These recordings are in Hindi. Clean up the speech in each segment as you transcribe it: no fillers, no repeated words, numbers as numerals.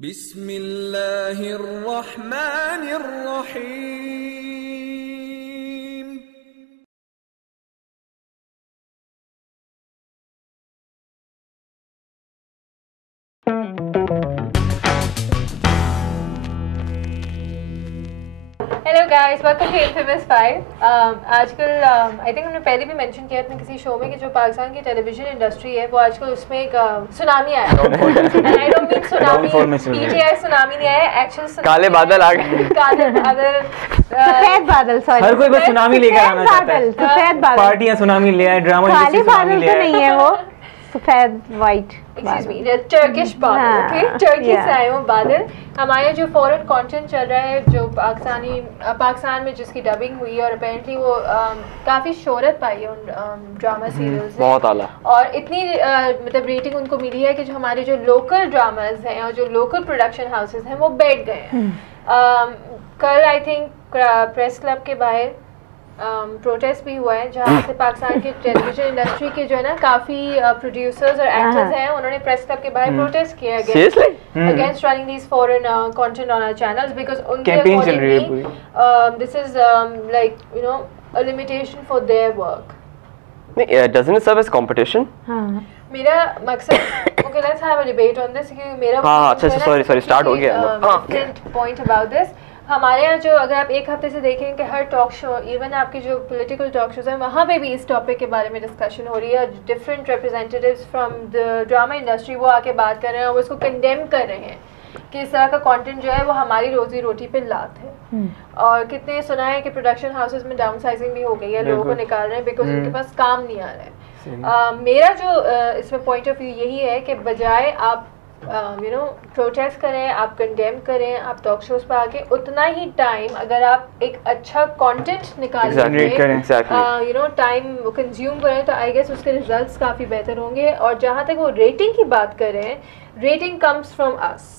बिस्मिल्लाहिर्रहमानिर्रहीम। Hello guys, welcome to infamous 5। आजकल आई थिंक हमने पहले भी मेंशन किया अपने किसी शो में कि जो पाकिस्तान की टेलीविजन इंडस्ट्री है वो आजकल उसमें एक सुनामी आया है। I don't mean tsunami, PTI tsunami नहीं आया, एक्चुअल काले बादल आ गए। काले बादल, सफेद बादल, सॉरी हर कोई बस सुनामी लेकर आना चाहता है। सफेद बादल, पार्टियां सुनामी ले आए, ड्रामा काले बादल तो नहीं है वो, सफेद व्हाइट टर्किश बादल, ओके, टर्की से आए वो बादल। हमारे जो फॉरेन कंटेंट चल रहा है जो पाकिस्तान में जिसकी डबिंग हुई है और अपेरेंटली वो काफ़ी शोहरत पाई है उन ड्रामा सीरियल्स ने, बहुत आला, और इतनी मतलब रेटिंग उनको मिली है कि जो हमारे जो लोकल ड्रामाज हैं और जो लोकल प्रोडक्शन हाउसेस हैं वो बैठ गए हैं। कल आई थिंक प्रेस क्लब के बाहर प्रोटेस्ट भी हुआ है जहाँ से पाकिस्तान की टेलीविजन इंडस्ट्री के जो है ना काफ़ी प्रोड्यूसर्स और एक्टर्स हैं, उन्होंने प्रेस क्लब के बाहर प्रोटेस्ट किया against running these foreign content on our channels because उनके accordingly this is like you know a limitation for their work. Doesn't it serve as competition? मेरा मकसद, okay let's have a debate on this, क्योंकि मेरा अच्छा सॉरी स्टार्ट हो गया पॉइंट अबाउट दिस। हमारे यहाँ जो अगर आप एक हफ्ते से देखें कि हर टॉक शो, इवन आपके जो पॉलिटिकल टॉक शोज हैं, वहाँ पे भी इस टॉपिक के बारे में डिस्कशन हो रही है। Different representatives from the drama industry वो आके बात कर रहे हैं और वो इसको कंडेम कर रहे हैं कि इस तरह का कंटेंट जो है वो हमारी रोजी रोटी पे लात है। और कितने सुना है कि प्रोडक्शन हाउसेज में डाउन साइजिंग भी हो गई है, लोगों को निकाल रहे हैं बिकॉज उनके पास काम नहीं आ रहा है। मेरा जो इसमें पॉइंट ऑफ व्यू यही है कि बजाय आप यू नो प्रोटेस्ट करें, आप कंडेम करें, आप टॉक शोज पर आके उतना ही टाइम अगर आप एक अच्छा कंटेंट निकाल यू नो टाइम कंज्यूम करें तो आई गेस उसके रिजल्ट्स काफ़ी बेहतर होंगे। और जहाँ तक वो रेटिंग की बात करें, रेटिंग कम्स फ्रॉम अस।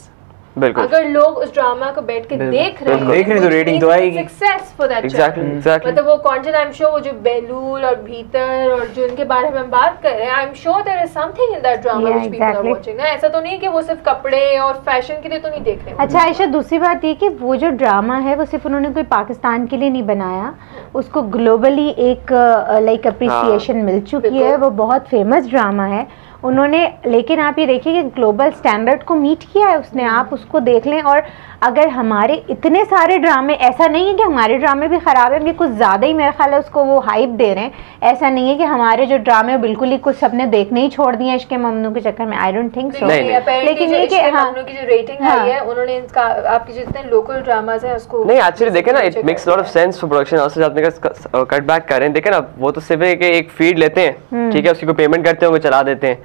अगर लोग उस ड्रामा को बैठ के देख रहे हैं तो रेटिंग तो आएगी। Success for that channel. मतलब वो कंटेंट आई एम श्योर, वो जो बेलूल और भीतर और जो इनके बारे में हम बात कर रहे हैं, I am sure there is something in that drama which people are watching. ऐसा तो नहीं है कि वो सिर्फ कपड़े और फैशन के लिए तो नहीं देख रहे हैं। अच्छा आयशा, दूसरी बात ये कि वो जो ड्रामा है वो सिर्फ उन्होंने कोई पाकिस्तान के लिए नहीं बनाया, उसको ग्लोबली एक लाइक अप्रिसिएशन मिल चुकी है। वो बहुत फेमस ड्रामा है उन्होंने, लेकिन आप ये देखिए कि ग्लोबल स्टैंडर्ड को मीट किया है उसने। आप उसको देख लें। और अगर हमारे इतने सारे ड्रामे, ऐसा नहीं है कि हमारे ड्रामे भी ख़राब है, कि कुछ ज़्यादा ही मेरा ख्याल है उसको वो हाइप दे रहे हैं। ऐसा नहीं है कि हमारे जो ड्रामे बिल्कुल ही कुछ सबने देखने ही छोड़ दिए इश्क ममनू के चक्कर में। I don't think so. लेकिन ये कि ममनू की जो रेटिंग आई है, उन्होंने इसका आपके जितने लोकल ड्रामास हैं उसको नहीं, एक्चुअली देखें ना, it makes lot of sense for production houses. आपने कट बैक कर रहे हैं, देखें ना, वो तो सिर्फ एक फीड लेते हैं, ठीक है, उसकी कोई पेमेंट करते हैं, वो चला देते हैं।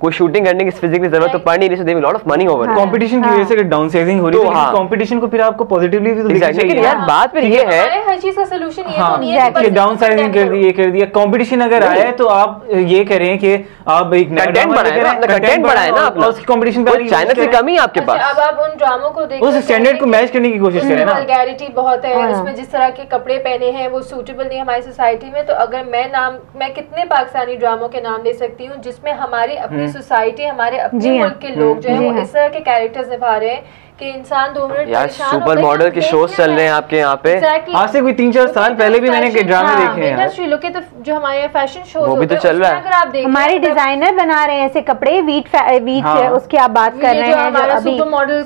कोई शूटिंग करने की फिजिकली जरूरत तो पड़ नहीं रही, they lot of money over. Competition की वजह से डाउन साइजिंग हो रही है, कंपटीशन को फिर आपको पॉजिटिवली भी तो देखना चाहिए। लेकिन यार बात फिर ये है, हर चीज का सॉल्यूशन ये तो नहीं है कि डाउन साइजिंग कर दी, ये कर दिया। कंपटीशन अगर आया है तो आप ये करें कि आप एक कंटेंट बढ़ाएं ना अपना, उसकी कंपटीशन पे चाइना से कमी है आपके पास। अब आप उन ड्रामों को देखो, उस स्टैंडर्ड को मैच करने की कोशिश करें ना। वल्गैरिटी बहुत है उसमें, जिस तरह के कपड़े पहने हैं वो सूटेबल नहीं हमारी सोसाइटी में। तो अगर मैं कितने पाकिस्तानी ड्रामों के नाम ले सकती हूँ जिसमें हमारी अपनी सोसाइटी, हमारे अपने मुल्क के लोग जो है वो इस तरह के कैरेक्टर्स निभा रहे हैं कि इंसान 2 मिनट यार सुपर मॉडल के शोज चल रहे हैं आपके यहाँ पे। आज से कोई 3-4 साल पहले भी मैंने ड्रामे देखे हैं। इंडस्ट्री लुक तो जो हमारे फैशन शोज वो भी तो चल रहा है। अगर आप देखें, हमारे डिजाइनर बना रहे हैं ऐसे कपड़े, वीट उसकी आप बात कर रहे हैं जो अभी सुपर मॉडल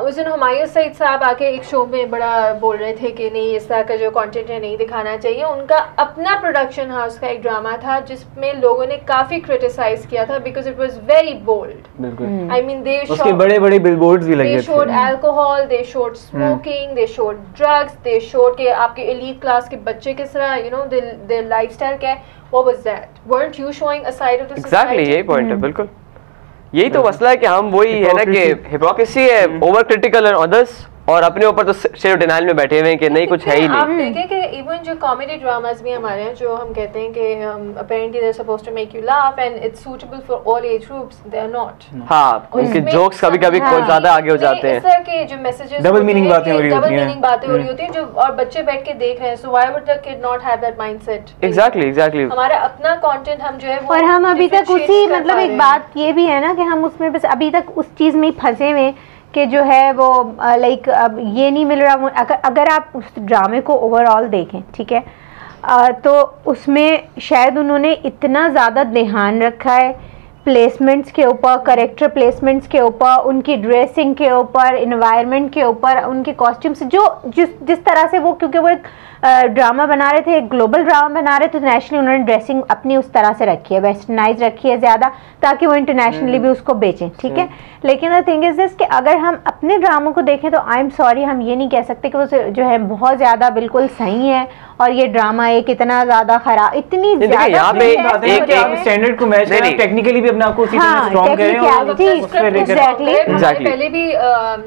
उस दिन हुमायूं सईद साहब आके एक शो में बड़ा बोल रहे थे कि नहीं, इस तरह का जो कंटेंट है नहीं दिखाना चाहिए। उनका अपना प्रोडक्शन हाउस का एक ड्रामा था जिसमें लोगों ने काफी क्रिटिसाइज किया था because it was very bold. बिल्कुल। I mean, they उसके बड़े-बड़े बिलबोर्ड्स भी लगे थे। They showed alcohol, they showed smoking, they showed drugs, they showed कि आपके elite class के बच्चे किस तरह, you know, their lifestyle क्या है। What was that? Weren't you showing a side of the society? Exactly, यही पॉइंट है, बिल्कुल। यही तो मसला है कि हम वही है ना कि हिपोक्रेसी है, ओवर क्रिटिकल ऑन अदर्स और अपने ऊपर तो शेर डिनाइल में बैठे हुए हैं कि नहीं कुछ है ही आप नहीं। देखें कि इवन जो कॉमेडी ड्रामास भी हमारे हैं जो हम कहते हैं कि apparently they are supposed to make you laugh and it's suitable for all age groups, they are not. हाँ, उनके जोक्स कभी-कभी बहुत ज्यादा आगे हो जाते हैं, इस तरह के जो मैसेजेस डबल मीनिंग बातें हो रही होती हैं, डबल मीनिंग बातें हो रही होती हैं जो और बच्चे बैठ के देख रहे हैं, so why would the kid not have that mindset? Exactly हमारा अपना कंटेंट हम जो है वो और हम अभी तक differentiate उसी कर मतलब पा एक रहे बात ये भी है ना कि हम उसमें बस अभी तक उस चीज़ में ही फंसे हुए कि जो है वो लाइक अब ये नहीं मिल रहा। अगर आप उस ड्रामे को ओवरऑल देखें, ठीक है, तो उसमें शायद उन्होंने इतना ज़्यादा ध्यान रखा है प्लेसमेंट्स के ऊपर, करेक्टर प्लेसमेंट्स के ऊपर, उनकी ड्रेसिंग के ऊपर, इन्वायरमेंट के ऊपर, उनके कॉस्ट्यूम्स जो जिस तरह से वो, क्योंकि वो एक ड्रामा बना रहे थे, एक ग्लोबल ड्रामा बना रहे थे, तो नेशनली उन्होंने ड्रेसिंग अपनी उस तरह से रखी है, वेस्टर्नाइज रखी है ज़्यादा, ताकि वो इंटरनेशनली भी उसको बेचें, ठीक है। लेकिन द थिंग इज दिस कि अगर हम अपने ड्रामों को देखें तो आई एम सॉरी, हम ये नहीं कह सकते कि वो जो है बहुत ज़्यादा बिल्कुल सही है और ये ड्रामा एक इतना ज़्यादा खराब, इतनी ज़्यादा यहाँ पे एक आप स्टैंडर्ड को मैच करें, टेक्निकली भी अपने आप को उसी तरह स्ट्रांग करें और पहले भी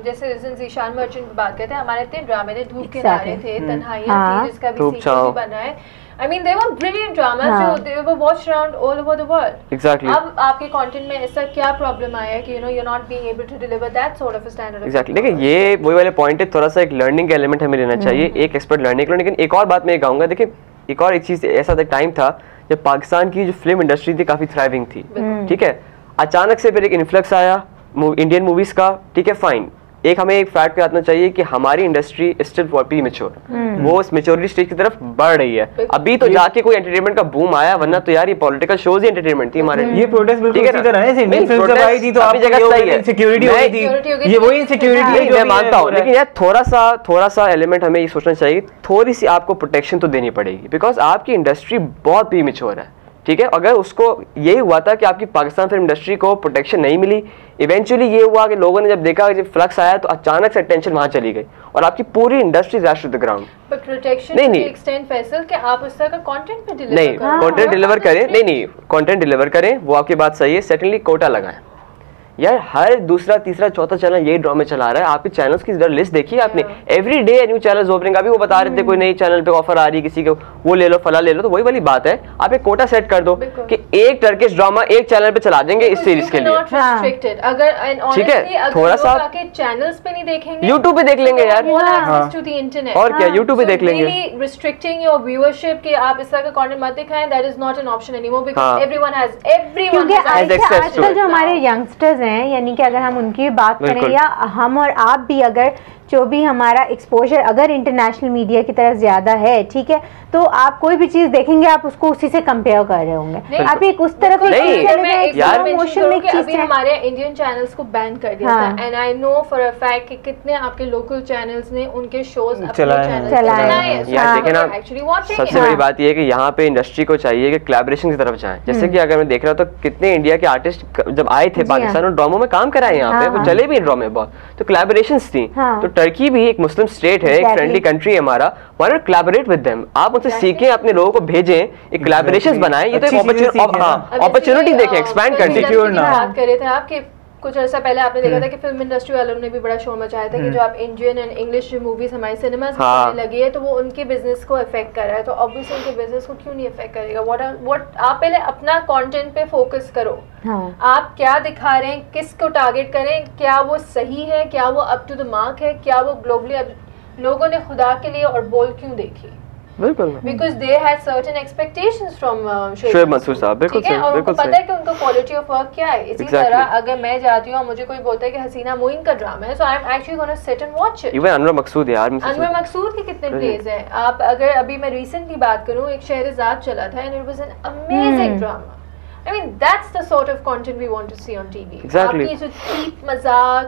जैसे ईशान मर्चेंट की बात करते हैं, हमारे इतने ड्रामे थे, धूप किनारे थे, तन्हाइयां थी, जिसका भी सीक्वल बना है। I mean, they were brilliant dramas. So they were watched around all over the world. Exactly. अब आपके कंटेंट में ऐसा क्या प्रॉब्लम आया है कि you're not being able to deliver that sort of a standard? Exactly. देखिए ये वही वाले पॉइंट है, थोड़ा सा एक लर्निंग का एलिमेंट हमें लेना चाहिए, एक एक्सपर्ट लर्निंग का। लेकिन एक और बात मैं कहूँगा, देखिए एक और एक चीज़, ऐसा टाइम था जब पाकिस्तान की जो फिल्म इंडस्ट्री थी काफ़ी थ्राइविंग थी, ठीक है। अचानक से फिर एक इन्फ्लक्स आया इंडियन मूवीज़ का, ठीक है, फाइन। एक हमें एक फैक्ट रखना चाहिए कि हमारी इंडस्ट्री स्टिल प्री मैच्योर, वो उस मैच्योरिटी स्टेज की तरफ बढ़ रही है। अभी तो जाके कोई एंटरटेनमेंट का बूम आया, वरना तो यार ये पॉलिटिकल शोज ही एंटरटेनमेंट थी हमारे। ये प्रोटेस्ट बिल्कुल इसी तरह है, इंडियन फिल्म जब आई थी तो आप जगह सही है, सिक्योरिटी हो गई थी, ये वही इनसिक्योरिटी है, मैं मानता हूं। लेकिन यार थोड़ा सा एलिमेंट हमें ये सोचना चाहिए, थोड़ी सी आपको प्रोटेक्शन तो देनी पड़ेगी, बिकॉज आपकी इंडस्ट्री बहुत प्री मैच्योर है, ठीक है। अगर उसको यही हुआ था कि आपकी पाकिस्तान फिल्म इंडस्ट्री को प्रोटेक्शन नहीं मिली, इवेंचुअली ये हुआ कि लोगों ने जब देखा, जब फ्लक्स आया तो अचानक से अटेंशन वहां चली गई और आपकी पूरी industry rash to the ground. But protection to the extent फैसल कि आप उस तरह का कंटेंट पे डिलीवर नहीं, कंटेंट डिलीवर करें, नहीं कंटेंट डिलीवर करें, वो आपकी बात सही है। सेकेंडली कोटा लगाएं यार, हर दूसरा तीसरा चौथा चैनल यही ड्रामे चला रहा है। आपके चैनल्स की लिस्ट देखिए आपने, every day new channels opening. अभी वो बता रहे थे कोई नई चैनल पे ऑफर आ रही है किसी को, वो ले लो फला ले लो, तो वही वाली बात है, आप एक कोटा सेट कर दो कि एक टर्किश ड्रामा एक चैनल पे चला देंगे इस सीरीज के लिए, ठीक है। थोड़ा सा चैनल्स पे नहीं देखेंगे, यूट्यूब पे देख लेंगे यार, और क्या यूट्यूब पे देख लेंगे। रिस्ट्रिक्टिंग योर व्यूअरशिप कि आप इस तरह का कंटेंट मत दिखाएं, that is not an option anymore, because everyone has आजकल जो हमारे यंगस्टर्स हैं, यानी कि अगर हम उनकी बात करें या हम और आप भी, अगर जो भी हमारा एक्सपोजर अगर इंटरनेशनल मीडिया की तरफ ज्यादा है, ठीक है, तो आप कोई भी चीज देखेंगे आप उसको उसी से कंपेयर कर रहे होंगे। आप एक उस तरफ हमारे इंडियन चैनल्स को बैन कर दिया था, and I know for a fact कि कितने आपके लोकल चैनल्स ने उनके शोज चलाए। यार देखें ना, सबसे बड़ी बात ये है कि यहाँ पे इंडस्ट्री को चाहिए कि कोलैबोरेशन की तरफ जाएं। जैसे कि अगर मैं देख रहा हूँ तो कितने इंडिया के आर्टिस्ट जब आए थे पाकिस्तान और ड्रामों में काम कराए यहाँ पे, वो चले भी ड्रामे बहुत, तो कोलैबोरेशंस थी। तो टर्की भी एक मुस्लिम स्टेट है, एक फ्रेंडली कंट्री है हमारा, why not collaborate with them. आप उनसे सीखें, अपने लोगों को भेजें, एक कोलैबोरेशंस बनाएं। ये तो एक अपॉर्चुनिटी देखें, एक्सपैंड कर दीजिए। बात कर रहे थे आप कि कुछ अर्सा पहले आपने देखा था कि फिल्म इंडस्ट्री वालों ने भी बड़ा शो मचाया था कि जो आप इंडियन एंड इंग्लिश जो मूवीज हमारे सिनेमास में आने लगी है तो वो उनके बिजनेस को अफेक्ट कर रहा है। तो ऑब्वियसली उनके बिजनेस को क्यों नहीं अफेक्ट करेगा? व्हाट आप पहले अपना कंटेंट पे फोकस करो। आप क्या दिखा रहे हैं, किसको टारगेट करें, क्या वो सही है, क्या वो अप टू द मार्क है, क्या वो ग्लोबली लोगों ने खुदा के लिए और बोल क्यों देखी? बिल्कुल, because they had certain expectations from Shoaib Mansoor साहब, बिल्कुल सही, और उनको पता है कि उनका क्वालिटी ऑफ वर्क क्या है। इसी तरह अगर मैं जाती हूँ और मुझे कोई बोलता है कि हसीना मोइन का ड्रामा है, so I am actually going to sit and watch it। Even Anwar Maqsood यार, अनवर मकसूद के कितने प्लेज हैं। आप अगर अभी मैं रिसेंटली बात करूँ, एक शहरजाद चला था and it was an amazing drama। I mean that's the sort of content we want to see on TV। आपकी जो चीप मजाक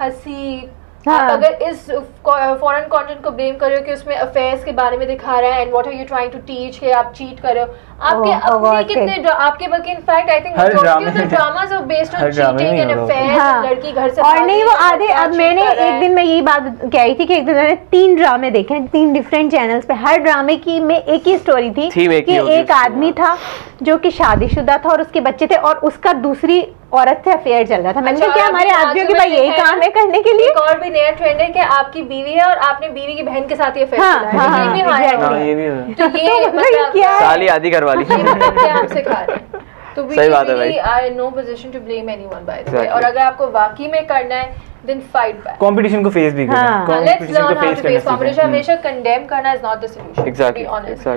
हंसी, आप अगर इस फॉरेन कंटेंट को ब्लेम कर रहे हो कि उसमें अफेयर्स के बारे में दिखा रहा है and what are you trying to teach कि आप चीट कर रहे हो, आपके अपने कितने आपके बल्कि in fact I think majority of the dramas are based on cheating and affairs, लड़की घर से और नहीं वो आधे। अब मैंने एक दिन मैं यही बात कह रही थी कि एक दिन मैंने 3 ड्रामे देखे, 3 डिफरेंट चैनल्स पे। हर ड्रामे की में एक ही स्टोरी थी कि एक आदमी था जो कि शादीशुदा था और उसके बच्चे थे और उसका दूसरी औरत से अफेयर चल रहा था। मैंने कहा क्या हमारे आदमियों के पास यही काम है करने के लिए? एक और भी नया ट्रेंड है कि आपकी बीवी है और आपने बीवी की बहन के साथ ये अफेयर चला है, ये भी है। तो ये मतलब क्या साली आदि करवा ली, क्या आप सिखा रहे हैं? तो सही बात है भाई। I no position to blame anyone by the way. और अगर आपको वाकई में करना है देन फाइट बैक, कंपटीशन को फेस भी करना है, कंपटीशन को फेस करना। कंपटीशन हमेशा कंडेम करना is not the solution, exactly, to be honest.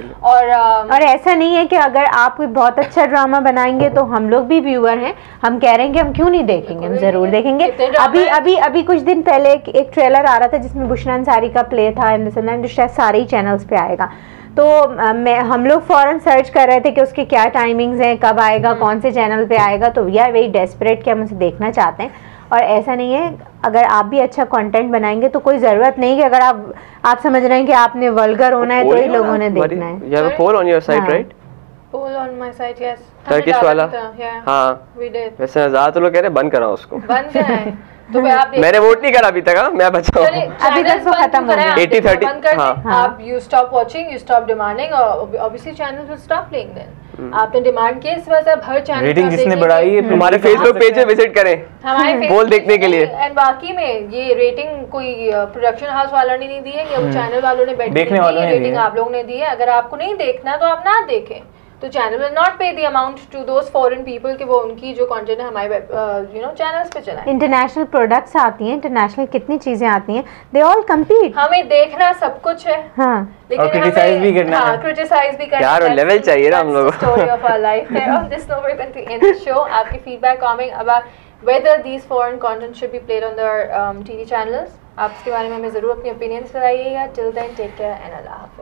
और ऐसा नहीं है कि अगर आप कोई बहुत अच्छा ड्रामा बनाएंगे तो हम लोग भी व्यूअर हैं, हम कह रहे हैं कि हम क्यों नहीं देखेंगे, हम जरूर देखेंगे। अभी कुछ दिन पहले एक ट्रेलर आ रहा था जिसमें बुशरा अंसारी का प्ले था इन जो शायद सारे ही चैनल्स पे आएगा। तो हम लोग फौरन सर्च कर रहे थे कि उसके क्या टाइमिंग्स हैं, कब आएगा, कौन से चैनल पे आएगा। तो वी आर वेरी डेस्परेट कि हम उसे देखना चाहते हैं। और ऐसा नहीं है, अगर आप भी अच्छा कंटेंट बनाएंगे तो कोई ज़रूरत नहीं कि अगर आप समझ रहे हैं कि आपने वल्गर होना है तो ही लोगों ने देखना है। You have a poll on your site, right? Poll on my site, yes. Turkish वाला? हाँ। We did. वैसे ज़्यादातर लोग कह रहे हैं बंद कराओ उसको। बंद कराएं। तो आप मैंने वोट नहीं करा अभी तक, मैं बचा हूँ। अभी तक तो खत्म हो गया। 80-30, हाँ। आप you stop watching, you stop demanding, और obviously channels will stop playing then. आपने डिमांड किया इस वजह से अब हर चैनल रेटिंग जिसने बढ़ाई है हमारे फेसबुक पेज पे विजिट करें, हमारे पोल देखने के लिए। एंड बाकी में ये रेटिंग कोई प्रोडक्शन हाउस वालों ने नहीं दी है, ये चैनल वालों ने देखने वालों ने रेटिंग आप लोगों ने दी है। अगर आपको नहीं देखना तो आप ना देखें। तो channel will not pay the amount to those foreign people कि वो उनकी जो कंटेंट है हमारे चैनल्स पे चलाएं। इंटरनेशनल प्रोडक्ट्स आती हैं, इंटरनेशनल कितनी चीजें आती हैं, दे ऑल कम्पीट। हमें देखना सब कुछ है, हाँ, लेकिन क्रिटिसाइज भी करना है। क्रिटिसाइज भी करना है। यार लेवल चाहिए ना हम लोगों को। स्टोरी ऑफ आवर लाइफ है। On this note we are going to end the show. आपकी feedback comment about whether these foreign content should be played on their TV channels, आप इसके बारे में हमें जरूर अपनी ओपिनियंस बताइएगा। Till then take care and Allah.